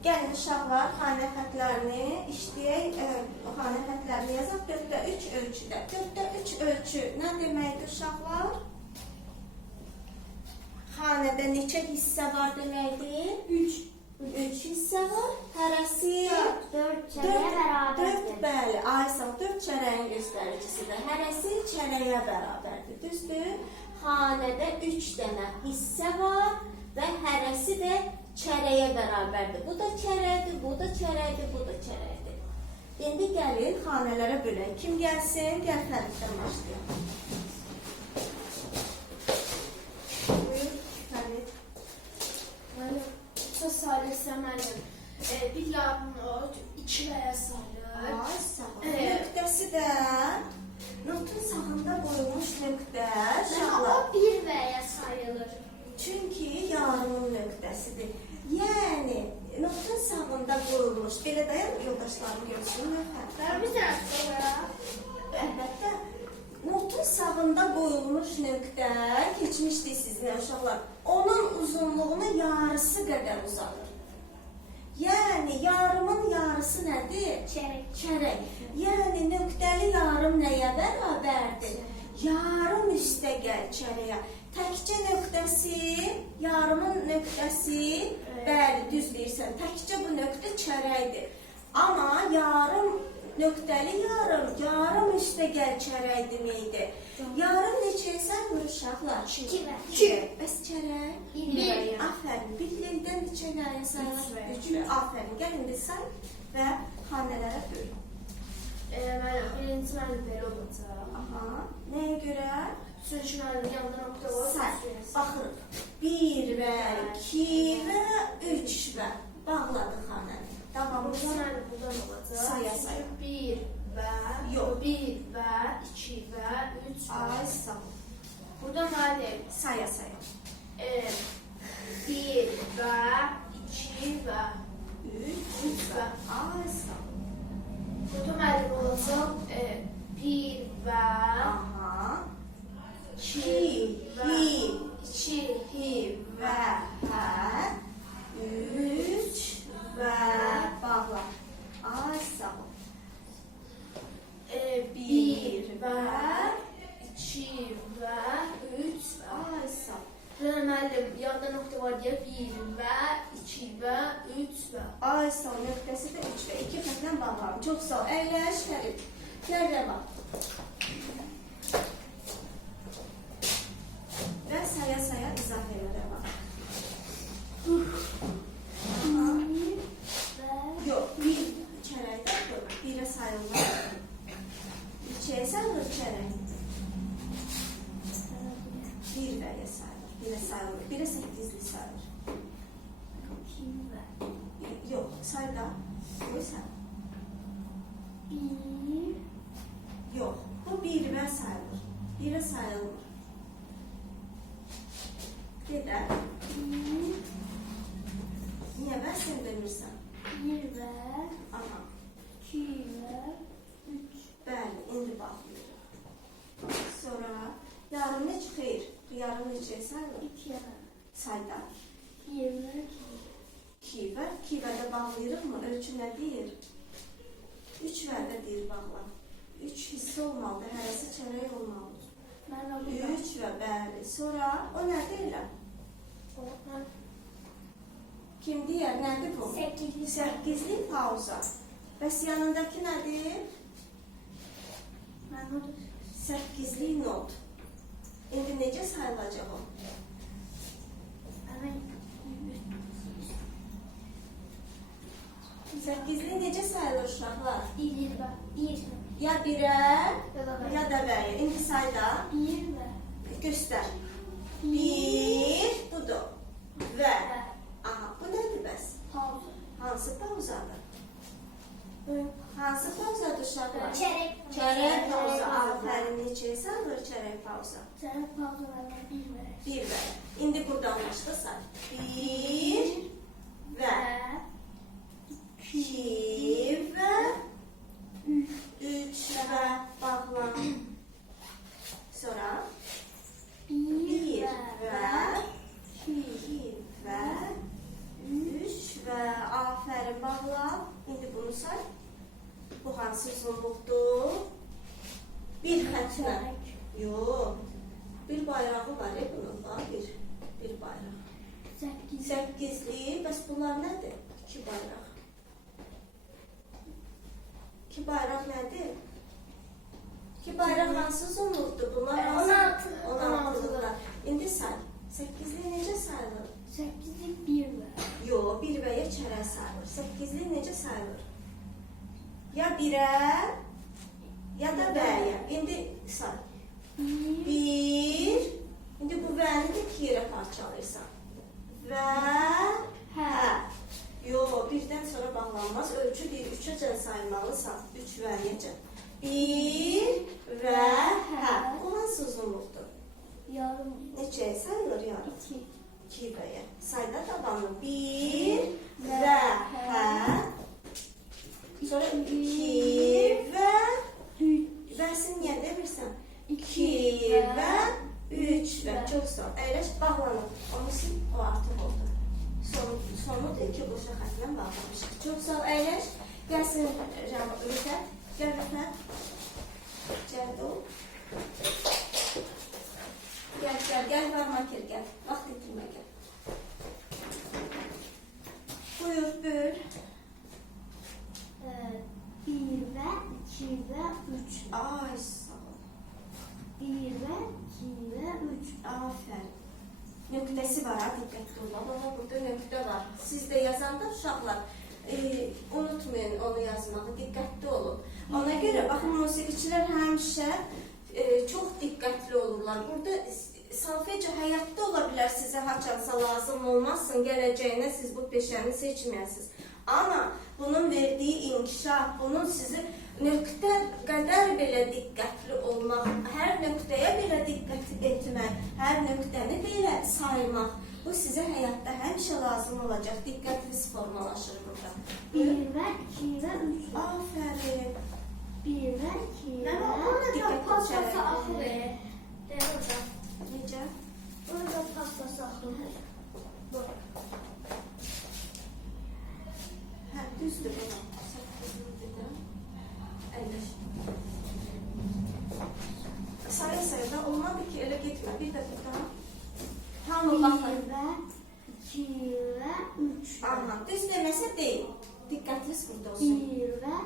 Gəlin uşaqlar xanə xətlərini işləyək. E, xanə xətlərini yazaq 4-də 3 ölçüdə. 4-də 3 ölçü nə deməkdir uşaqlar? Xanədə neçə hissə var deməkdir? 3. 3 hissə var. Hərəsi 4 çərəyə bərabərdir. 4 bəli, Aysan 4 çərəyin göstəricisidir. Hərəsi çərəyə bərabərdir. Düzdür? Xanədə 3 dənə hissə var və hərəsi də çərəyə bərabərdir. Bu da çərəkdir, bu da çərəkdir, bu da çərəkdir. İndi gəlin xanələrə bölək. Kim gəlsin? Gəl Fəriddən başlayaq. Buyur Fərid. Müəllim, çox salihsə müəllim. E, bir yarımı iki vəyə sayılır. Ay sağ ol. Evet. Nöqtəsi də notun sağında qoyulmuş nöqtə. O bir vəyə sayılır. Çünki yarımın nöqtəsidir. Yəni notun sağında qoyulmuş. Belə dayan yoldaşlarım görsün. Var. Əlbəttə notun sağında qoyulmuş nöqtə keçmişdi sizinlə uşaqlar. Onun uzunluğunu yarısı qədər uzadır. Yəni yarımın yarısı nədir? Çərək. Çərək. Yəni nöqtəli yarım nəyə bərabərdir? Yarım üstə gəl çərəyə. Təkcə nöqtəsi, yarımın nöqtəsi, bəli, düz deyirsən. Təkcə bu nöqtə çərəkdir. Amma yarım nöqtəli yarım, yarım üstə gəl çərək deməkdir. Yarım neçə hesab uşaqlar? İki və. İki. Bəs çərək? Bir vəyə. Aferin. Bir yerdən neçə nəyə sayılır? Üç və. Üç və. Aferin. Gəl indi say və xanələrə böl. E, müəllim, birinci müəllim belə olacaq. Aha. Nəyə görə? Müəllim yanında nöqtə var. Say. Baxırıq. Bir və iki və üç və. Bağladıq. Burada Davamımız müəllim buradan olacaq. Saya, saya. Bir və, Yox. bir və, iki və, üç və. Ay sağ ol. Burada müəllim, Saya saya. e, bir və, iki və, Üç. üç və. Ay sağ ol. Burada müəllim olacaq, e, bir və, Aha. Və, hi, iki, hi və hə. Üç və bağla. Ol. e, bir və, iki və, üç ol. Burada müəllim, yanında nöqtə var deyə bir və, iki və, üç və. Ay ol. Nöqtəsi də 3 və 2 xətlə bağlanıb. Çox sağ ol. Əyləş Fərid. Gəl bax. Və saya-saya izah elə devam. Və, Yox, bir çərəkdə yox. Birə sayılmaz. İkiyə sayılır çərək. Bir vəyə sayılır. Birə sayılır. Birə səkkizli sayılır. iki və, Yox, say da. Qoy sən. bir, Yox, bu bir və sayılır. Birə sayılmır. Gedər. bir, Niyə və sən demirsən? bir və, Aha, iki və, üç. bəli, indi baxıyorum. Sonra yarım ne çıxır? Yarım sayılır? İki və, Sayda. bir və, iki. Kivə, kivədə bağlayırıq mı? Ölçü nə deyir? Üç vədə deyir bağla. Üç hissə olmalıdır, hərəsi çərək olmalıdır. Mən bir Üç və bəli. Sonra o nə deyirlər? Kim deyər? Nədir bu? Səkkizli. Səkkizli pauza. Bəs yanındakı nədir? mən o da Səkkizli not. İndi necə sayılacaq o? Əmək Səkkizli necə sayılır uşaqlar? bir bir Ya birə, ya da bəyə. İndi say da. bir və, Göstər. Bir, budur. Və, Aha, bu nədir bəs? pauza. Hansı pauzadır? Hansı pauzadır uşaqlar? Çərək. Çərək pauza. Aferin neçə sayılır çərək pauza? Çərək pauzalarına bir və, Bir və. İndi buradan başla say. Bir və iki və üç və bağla. Sonra bir və iki və üç və aferin. bağla. İndi bunu say. Bu hansı uzunluqdur? Bir xətlə. Yox. Bir bayrağı var ya bunun da bir. Bir bayraq. Sekiz. Səkkizli. Bəs bunlar nədir? İki bayraq. İki bayraq nədir? İki bayraq hansı uzunluqdur? Bunlar hansı? 16. 16'lıqlar. İndi say. Səkkizli necə sayılır? Sekizlik bir var. Yox, bir və ya çərək sayılır. Səkkizli necə sayılır? Ya birə, ya da bəyə. İndi say. Bir. İndi bu vəni də iki yerə parçalayırsan. Və hə. Yox, birdən sonra bağlanmaz. Ölçü bir, üçəcən saymalısan. Üç və necə? Bir və hə. Bu hansı uzunluqdur? Yarım. Neçəyə sayılır yarım? İki. İki bəyə. Sayda tabanlı. Bir və hə. Sonra iki və Üç. vəsin niyə demirsən? İki İki və üç və çox sağ ol. Əyləş bağlanın. Onu sil, o artıq oldu. Son, sonudur ki, boşa xətlə bağlamışıq. Çox sağ ol, əyləş. Gəlsin Rüfət. Gəl Rüfət. Cəld ol. Gəl, gəl, gəl, var maker, gəl. Vaxt itirmə, gəl. Buyur, buyur. Ee, bir ve iki ve üç. Ay, sağ ol. Bir ve iki ve üç. Aferin. Nöqtəsi var, ha, diqqətli olun. Baba, burada nöqtə var. Siz də yazanda uşaqlar, e, unutmayın onu yazmağı, diqqətli olun. Ona görə, baxın, musiqiçilər həmişə e, çox diqqətli olurlar. Burada s- salfeca həyatda ola bilər sizə haçansa lazım olmazsın, gələcəyinə siz bu peşəni seçməyəsiniz. Amma bunun verdiyi inkişaf, bunun sizi nöqtə qədər belə diqqətli olmaq, hər nöqtəyə belə diqqət etmək, hər nöqtəni belə saymaq, bu sizə həyatda həmişə lazım olacaq. Diqqətiniz formalaşır burada. Bir ve iki ve üç. Aferin. Bir ve iki ve Mən orada Diqqət da pastası çəkək. axı. Deyir hocam. Necə? Orada pastası axı. Hə, düzdür bu. Səkkizlidir də. Əyləş. Saya saya da olmadı ki, elə getmə. Bir daha. Hamı baxın. Bir ve iki ve üç. Aha, düz deməsə deyil. Diqqətiniz burada olsun. Bir ve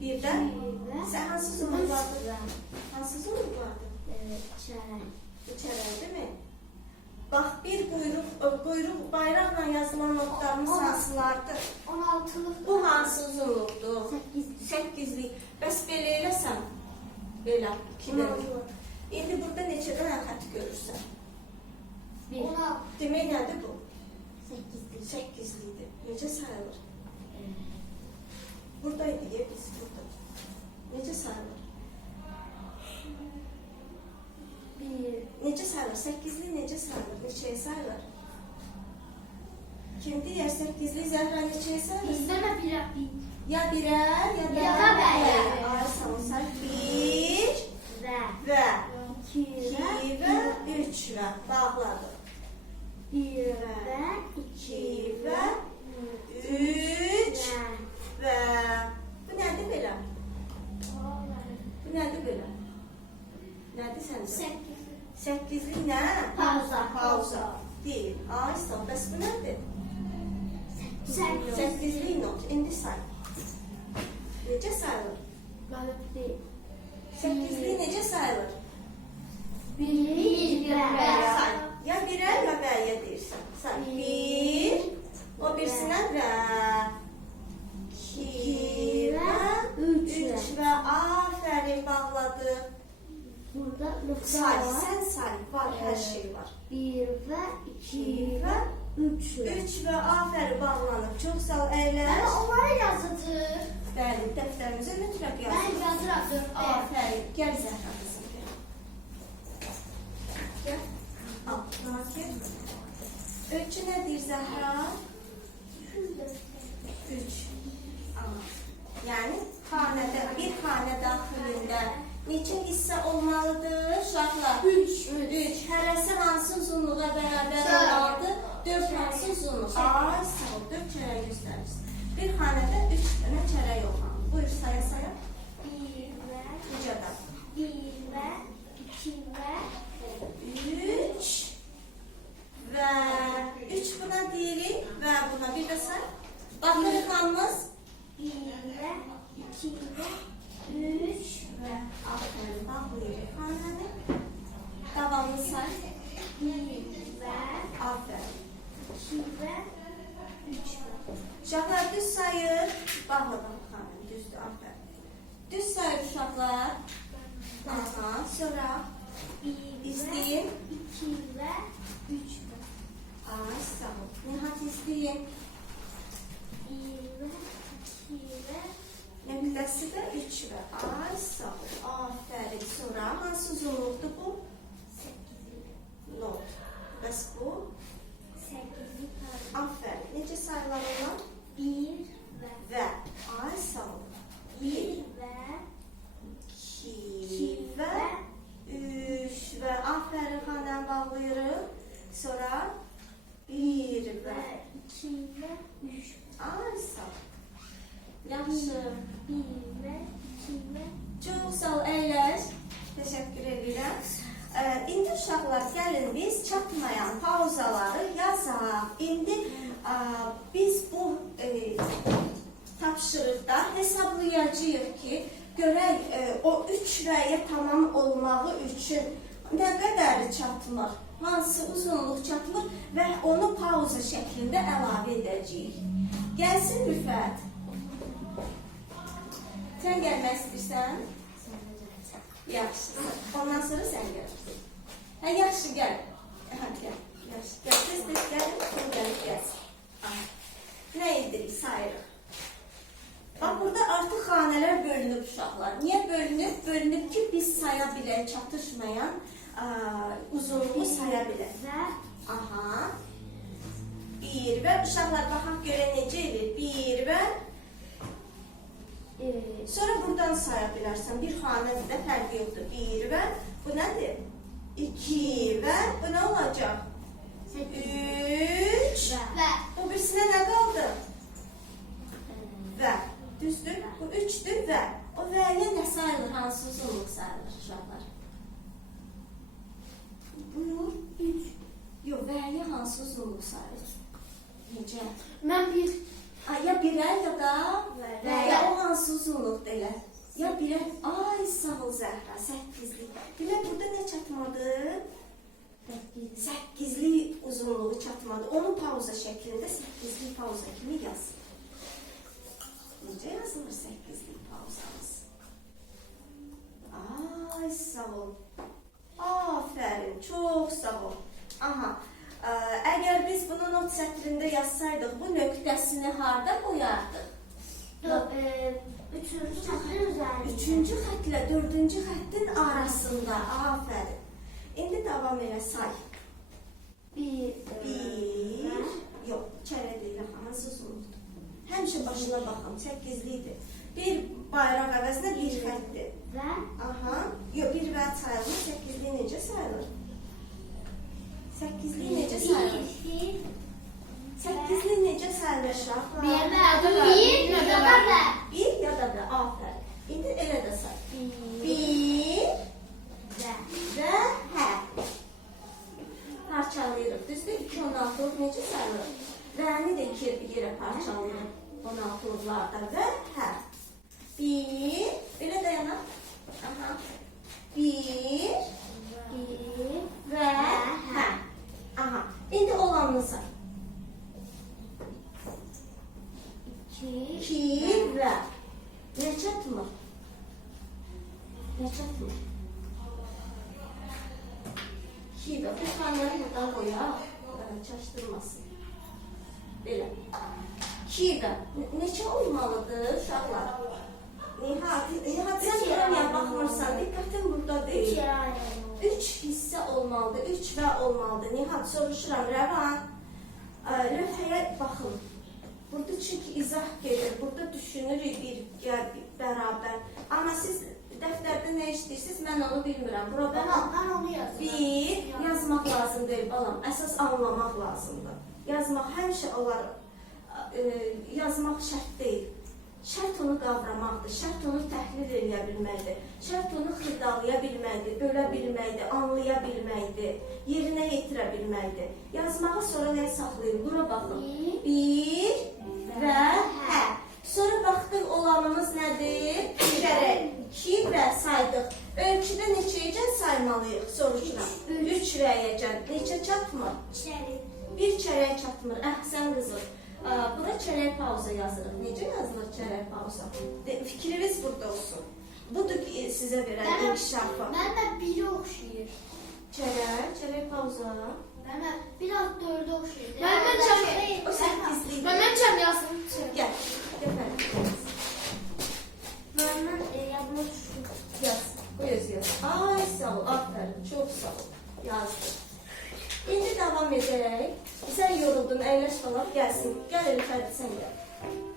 Birdən. iki ve Sən hansı zonlardır? Hansı zonlardır? Evet, çeyrek. İçərək, değil mi? Bax, bir buyruq, ə, buyruq bayraqla yazılan Ona- hansılardır? On altılık. Bu hansı uzunluqdur? Sekiz. Səkkizlik. Bəs belə eləsən, belə, altılık. İndi burada neçədən xətt görürsən? Bir. On altı. Demək nədir bu? Sekizlik. Səkkizlikdir. Necə sayılır? Buradaydı ya biz burada. Necə sayılır? Bir. Necə sayılır? Səkkizlik necə sayılır? Neçəyə sayılır? Kim deyər səkkizlik Zəhra neçəyə sayılır? Nə bir bir. Ya birər, ya da Ya da bəyə. Ay sağ ol, sən bir Ve və iki ve iki və üç və bağladı. bir ve İki iki və ve üç ve və bu nədir belə? Bu nədir belə? Nədir səndə? Səkkiz. Səkkizlik nə? Pauza. Pauza. Deyil. Ay sağ ol, bəs bu nədir? Səkkiz. Səkkizlik not. İndi say. Necə sayılır? bir. Səkkizlik necə sayılır? Bir ve Say. Ya birə, ya bəyə deyirsən. Say. Bir, o birisinə və iki və üç üç və və afərin bağladı. burada nokta Say, var. sən say. Var, hər şey var. Bir ve iki ve üç ve üç və afəri bağlanıb. Çox sağ ol, əyləş. Mən onlara yazıcı. Bəli, dəftərimizə mütləq Mən yazın. yazıram dörtdə. Afərin. Gəl Zəhra qızım, gəl. Al, nakir. Ölçü nə deyir Zəhra? Üç. Al. Yəni, xanədə, bir xanə daxilində neçə hissə olmalıdır uşaqlar? Üç. Üç. Hərəsi hansı uzunluğa bərabər olmalıdır? Dörd hansı uzunluq? Ay, sağ ol, dörd kərə göstərirsən. Bir xanədə üç dənə çərək yoxam. Buyur saya saya. Bir ve Ucada. bir ve iki ve Üç və üç buna deyirik və buna bir də say. Baxırıq hamımız. bir ve iki ve üç ve Aferin, bağlayırıq xanəni. Davamlı say. bir ve Aferin. iki ve üç ve Uşaqlar düz sayır. Bağladım xanım, düzdür, aferin. Düz sayır uşaqlar. Aha, sonra bir İzleyin. ve iki ve üç ve ay sağ ol. Nihat izleyin. bir ve iki ve Nöqtəsi də 3 və ay sağ ol. Aferin. Sonra hansı uzunluqdur bu? sekiz Not. Bəs bu? sekizli tane Aferin. Necə sayılar onlar? bir ve Və. Ay sağ ol. bir 1, ve 2 və 3 və aferin xanəm bağlayırıq. Sonra 1 və ve iki ve üç ay sağ ol. Yaxşı. bir ve iki ve Çox sağ ol, əyləş. Təşəkkür edirəm. Ə, indi uşaqlar gəlin biz çatmayan pauzaları yazaq. İndi ə, biz bu ə, tapşırıqda hesablayacağıq ki, görək ə, o 3 rəyə tamam olmağı üçün nə qədəri çatmır, hansı uzunluq çatmır və onu pauza şəklində əlavə edəcəyik. Gəlsin Rüfət. Sən gəlmək istəyirsən? Yaxşı. Ondan sonra sən gəl. Hə, yaxşı gəl. Hə, gəl. Yaxşı. Gəl, tez tez gəl. O gəlib gəlsin. Nə edirik, sayırıq. Bax, burada artıq xanələr bölünüb uşaqlar. Niyə bölünüb? Bölünüb ki, biz saya bilək, çatışmayan ə, uzunluğu saya bilək. Aha. Bir və uşaqlar baxaq görə necə edir? Bir və e, Sonra buradan saya bilərsən. Bir xanədə fərqi yoxdur. Bir və bu nədir? İki və bu nə olacaq? Üç. ve Bu birisinə nə qaldı? Düzdür? Bu üçdür və. O vəyə nə sayılır? Hansı uzunluq sayılır uşaqlar? Buyur. üç Yox, vəyə hansı uzunluq sayılır? Necə? Mən bir Ay, ya birə ya da Və- və ya o hansı uzunluqda elə? Ya birə, ay sağ ol Zəhra, 8-lik. Demək burada nə çatmadı? sekiz 8-lik uzunluğu çatmadı. Onu pauza şəklində 8-lik pauza kimi yaz. Necə yazılır 8-lik pauzamız? Ay sağ ol. Aferin, çox sağ ol. Aha. Ə, əgər biz bunu not sətrində yazsaydıq, bu nöqtəsini harda qoyardıq? Dö- e, üçüncü satır üzerinde Üçüncü xətlə dördüncü xəttin arasında. Aferin. İndi davam elə say. bir Bir, deyil, hansı uzunluqdur? Həmişə başına baxın, 8-likdir. Bir bayraq əvəzinə bir xəttdir. ve Aha, yox, bir və sayılır, 8-lik necə sayılır? 8-lik necə sayılır? 8-lik necə sayılır uşaqlar? bir bir ಹಾಕಂದ್ರೆ 2 və ne- neçə olmalıdır uşaqlar? Nihat, Nihat sən Üç buraya baxmırsan, diqqətin burada üç deyil. 3 hissə olmalıdır, 3 və olmalıdır. Nihat soruşuram, Rəvan, lövhəyə baxın. Burada çünki izah gedir, burada düşünürük bir bərabər. Amma siz dəftərdə nə işləyirsiniz, mən onu bilmirəm. Bura baxın. ben onu yazdım. Bir, yazmaq lazım deyil balam. Əsas anlamaq lazımdır. Yazmaq həmişə onlar ə, e, yazmaq şərt deyil. Şərt onu qavramaqdır, şərt onu təhlil edə bilməkdir, şərt onu xırdalaya bilməkdir, bölə bilməkdir, anlaya bilməkdir, yerinə yetirə bilməkdir. Yazmağı sonra nə saxlayın? Bura baxın. Bir və hə. Sonra baxdıq olanımız nədir? Şərək. 2 və saydıq. Ölçüdə neçəyəcən saymalıyıq? Soruşuram. 3 rəyəcən. Neçə çatmır? İçeri. Bir çərək çatmır. Əhsən qızım. Aa, Bura çərək pauza yazırıq. Necə yazılır çərək pauza? De, fikriniz burada olsun. Budur ki sizə verən inkişafı. Mənə biri oxşayır. Çərək, çərək pauza. Mənə biraz dördə oxşayır. Mən- mən çəm- O səkkizlik. Ben ben çem yazdım. Gəl. Gəl. Məndən e, yadıma düşdü. Yaz. Bu yaz yaz. Ay sağ ol. Aferin. Çok sağ ol. Yazdım. İndi devam edək. Sən yoruldun, əyləş falan gəlsin. Gəl Elif, hadi sən gəl.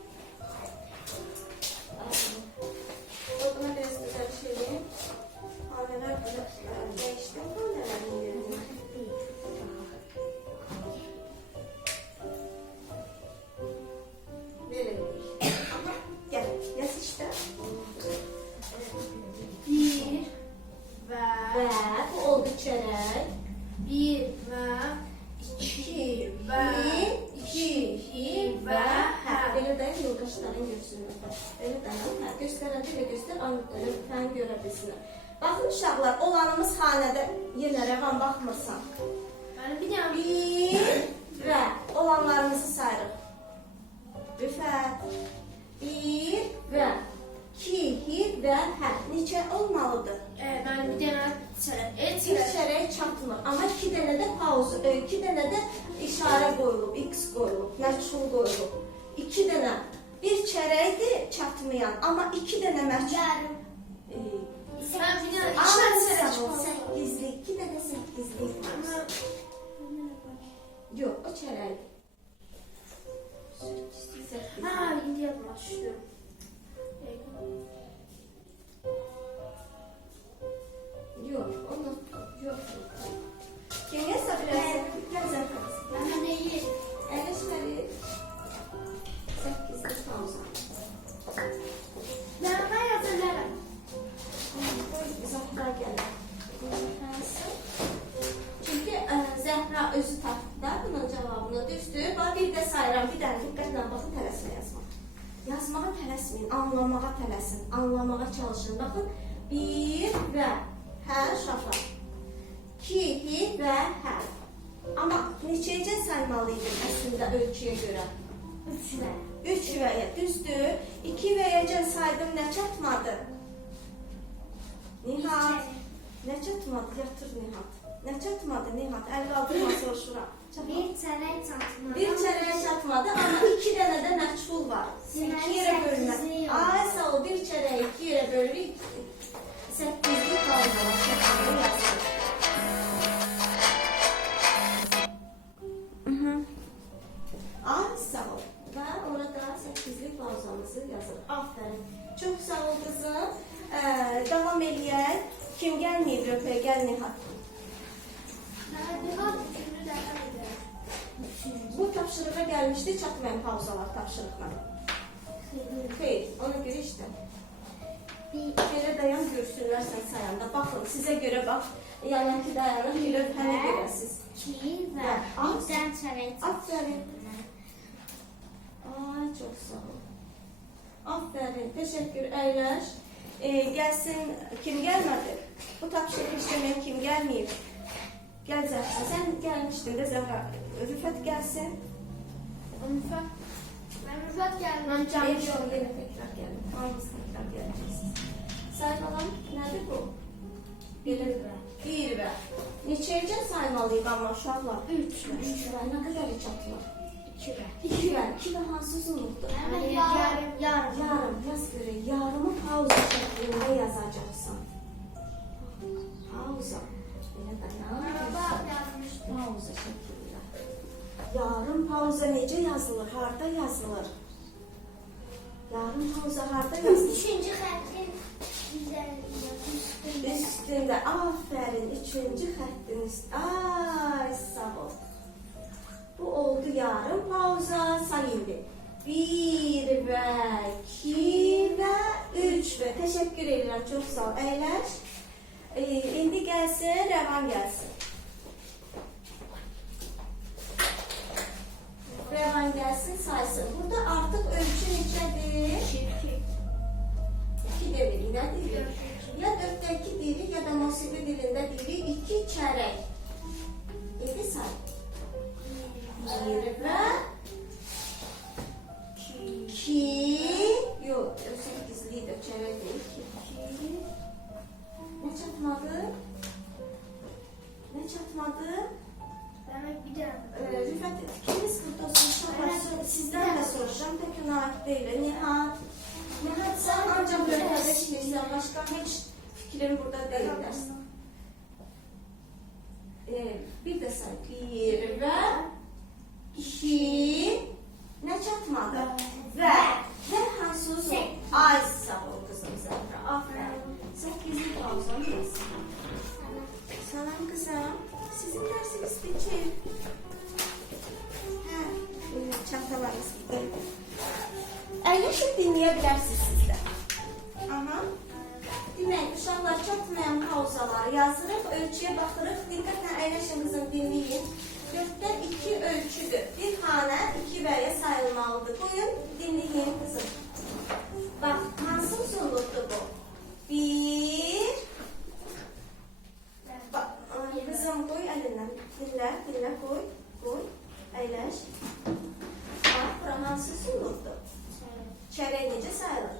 Olanımız xanədə yenə rəvan baxmırsan. Bir tane Bir və olanlarımızı sayırıq. Rüfət. Bir və iki, hi və hə. Neçə olmalıdır? e, ben bir tane çerek. E, şərəyə çatmır. Amma iki dənə də pauz, e, iki dənə də işarə qoyulub, x qoyulub, məchul qoyulub. İki dənə bir çərəkdir çatmayan, amma iki dənə məchul. Yarım. E, Ben bir ol, Səkkizlik, iki dənə səkkizlik var. Ama Yox, o səkkizlik. ha yazma başlıyorum. Yox, onu yox. Kim yazsa biraz Nə çatmadı? Yatır Nihat. Nə çatmadı Nihat? Əl qaldırma soruşuram. Çatmadı. Bir çərək çatmadı. Bir çərəyə çatmadı, amma iki dənə də məchul var. İki yerə bölünmə. Ay sağ ol, bir çərəyə iki yerə bölürük. Səkkizlik qaldı. Şəkildə yazılır. Kim gəlməyib röpəyə? Gəl Nihat. Bu tapşırığa gəlmişdi, çatmayan pauzalar tapşırıqla. Xeyr, ona görə işte. Belə dayan görsünlər sən sayanda. Baxın, sizə görə bax. Yanındakı dayanır, bir öpənə görə siz. İki və Az. birdən çərək Aferin. Ay, çox sağ ol. Aferin, teşekkür əyləş. Ee, gəlsin, kim gəlmədi? Bu tapşırıq işləməyən kim gəlməyib? Gəl Zəhra, sən gəlmişdin də Zəhra. Rüfət gəlsin. Lütfen. Mən rüfət gəldim. Ben yok, yine tekrar gelin. Hangisi tekrar geleceksiniz? Sayfalar nerede bu? Bir ve. Bir ve. Neçəyəcə saymalıyıq amma uşaqlar? Üç. Üç və. Nə qədər çatılır? İki və. İki və. İki və hansı uzunluqdur? Yarım. Yarım. Yarım. Yaz görə. Yarımı pauza yazacaksın. Pauza. Pauza şeklinde. Yarın pauza nece yazılır? Harda yazılır? Yarın pauza harda yazılır? Üçüncü harfin üstündə. Aferin, üçüncü xəttin üstündə. Ay, sağ ol. Bu oldu yarım pauza. Say. Bir və iki be. Teşekkür eyler. Çok sağ ol. Eyler. Ee, indi gelse, revan gelsin. Revan gelsin saysın. Burada artık ölçü neçədir? Asylum.